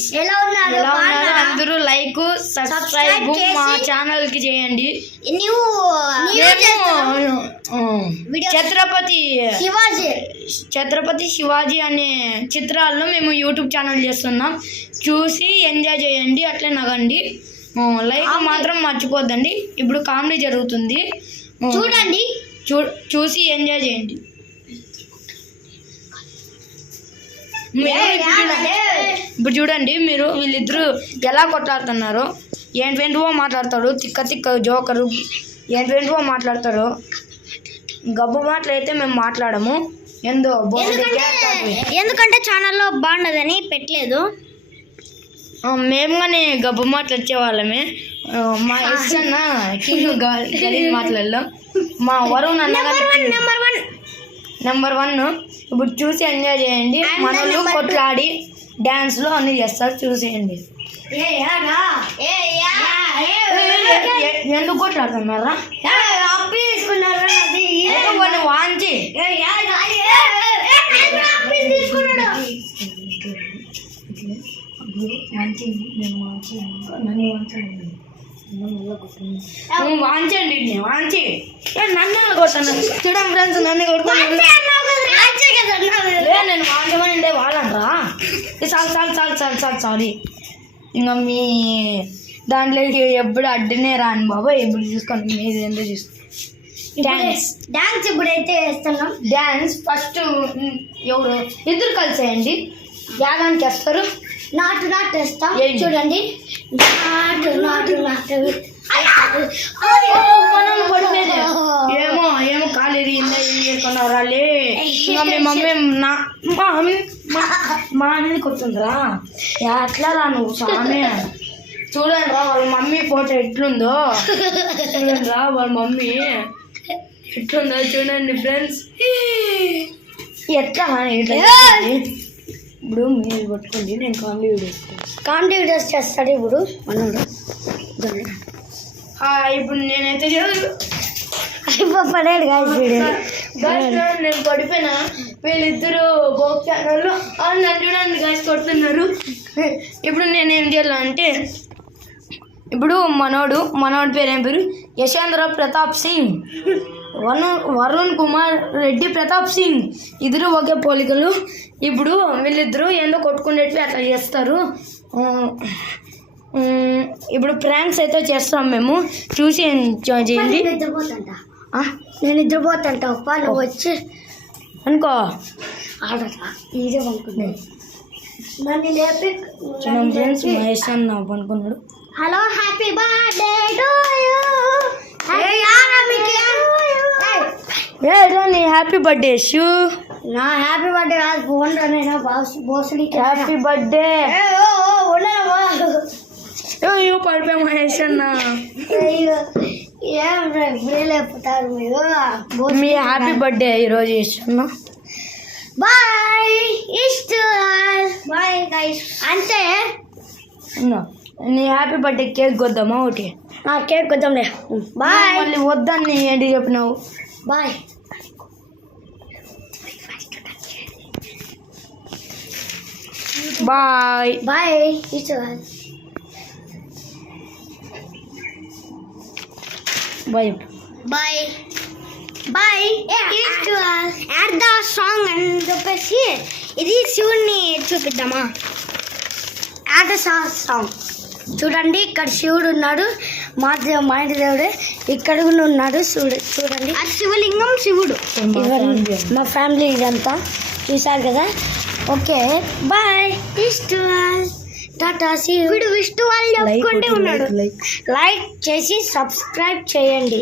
Guys, ఎలా ఉన్నారు? అందరూ లైక్ సబ్స్క్రైబ్ మా ఛానల్ కి చేయండి. ఛత్రపతి శివాజీ అనే చిత్రాలను మేము యూట్యూబ్ ఛానల్ చేస్తున్నాం, చూసి ఎంజాయ్ చేయండి, అట్లే నగండి. లైక్ మాత్రం మర్చిపోద్దండి. ఇప్పుడు కామెడీ జరుగుతుంది, చూడండి, చూసి ఎంజాయ్ చేయండి. ఇప్పుడు చూడండి, మీరు వీళ్ళిద్దరు ఎలా కొట్లాడుతున్నారు. ఏంటో మాట్లాడతాడు, తిక్క జోకరు ఏంటో మాట్లాడతారు. గబ్బు మాటలు అయితే మేము మాట్లాడము, ఎందుకంటే ఛానల్లో బాగుండదని పెట్టలేదు. మేము కానీ గబ్బు మాటలు వచ్చేవాళ్ళమే. మా ఎస్ అన్న కింగ్ గలీజ్ మాటలలో, మా వరుణ్ అన్న నెంబర్ 1. ఇప్పుడు చూసి ఎంజాయ్ చేయండి. మనలు కొట్లాడి డ్యాన్స్లో అన్ని చేస్తారు, చూసేయండి. ఎందుకు కొట్లాడుతున్నారా? వాంచి వాంచండి, వాంచి నన్ను కొట్టాను. చూడండి ఫ్రెండ్స్, నన్ను కొడుతున్నాను. నేను వాంచమని వాళ్ళంటరా. సారీ. ఇంకా మీ దాంట్లోకి ఎప్పుడు అడ్డునే రాను బాబా. ఎప్పుడు చూసుకోండి, మీరు ఎందుకు చూసుకోండి. డాన్స్ ఇప్పుడైతే వేస్తున్నాం. డాన్స్ ఫస్ట్ ఎవరు ఇద్దరు కలిసేయండి. యాగానికి వేస్తారు, నాటు వేస్తాం. చూడండి, మనం పడిపోయింది. ఏమో కాలు ఎరిగిందా, ఏం చేసుకున్నారా? ఇంకా మీ మమ్మీ మా అన్నది కొడుతుందిరా. ఎట్లా రా నువ్వు స్వామి? చూడండి రా వాళ్ళ మమ్మీ ఫోటో ఎట్లుందో, చూడండి రా వాళ్ళ మమ్మీ ఎట్లుందో చూడండి ఫ్రెండ్స్. ఎట్లా ఇప్పుడు మీరు పట్టుకోండి, నేను కామెడీ వీడియోస్ చేస్తాడు ఇప్పుడు మనోడు. ఇప్పుడు నేనైతే పడాడు నేను పడిపోయినా. వీళ్ళిద్దరు బోక్ ఛానల్లో నన్ను చూడండి గాయస్ కొడుతున్నారు. ఇప్పుడు నేనేం చేయాలంటే, ఇప్పుడు మనోడి పేరు ఏం పేరు? యశేంద్ర ప్రతాప్ సింగ్, వరుణ్ కుమార్ రెడ్డి ప్రతాప్ సింగ్, ఇద్దరు ఒకే పోలికలు. ఇప్పుడు వీళ్ళిద్దరూ ఏందో కొట్టుకునేటివి అట్లా చేస్తారు. ఇప్పుడు ప్రాంక్స్ అయితే చేస్తాం మేము, చూసి ఎంజాయ్ చేయండి. నేను నిద్రపోతాంట నువ్వు వచ్చి అనుకో ఆడతా ఈజీ అనుకున్నాను. నన్ను లేపి ఫ్రెండ్స్ మహేష్ అన్న అనుకున్నాడు. Hello, happy birthday to you. నీ హ్యాపీ బర్త్డే షూ. నా హ్యాపీ బర్త్డే కాదు, ఫోన్ నేను బోసుడి హ్యాపీ బర్త్డే. పడిపోయా మహేష్ అన్న. మీ హ్యాపీ బర్త్డే ఈరోజు చేస్తున్నా. Bye guys. అంటే నీ హ్యాపీ బర్త్డే కేక్ కొద్దామా? ఒకటి కేక్ కొద్దాంలే. బాయ్. మళ్ళీ వద్దని ఏంటి చెప్పినావు? Bye. Bye bye bye bye bye. Add the song అని చెప్పేసి ఇది శివుడిని చూపిద్దామా? Add the song. చూడండి, ఇక్కడ శివుడు ఉన్నాడు, మా ఇంటి దేవుడే. ఇక్కడ కూడా ఉన్నాడు చూడండి. ఆ శివలింగం శివుడు. మా ఫ్యామిలీ ఇదంతా చూసారు కదా. Okay bye. టాటా. శివుడు విష్ణు వాళ్ళు చెప్పుకుంటే ఉన్నాడు. లైక్ చేసి సబ్స్క్రైబ్ చేయండి.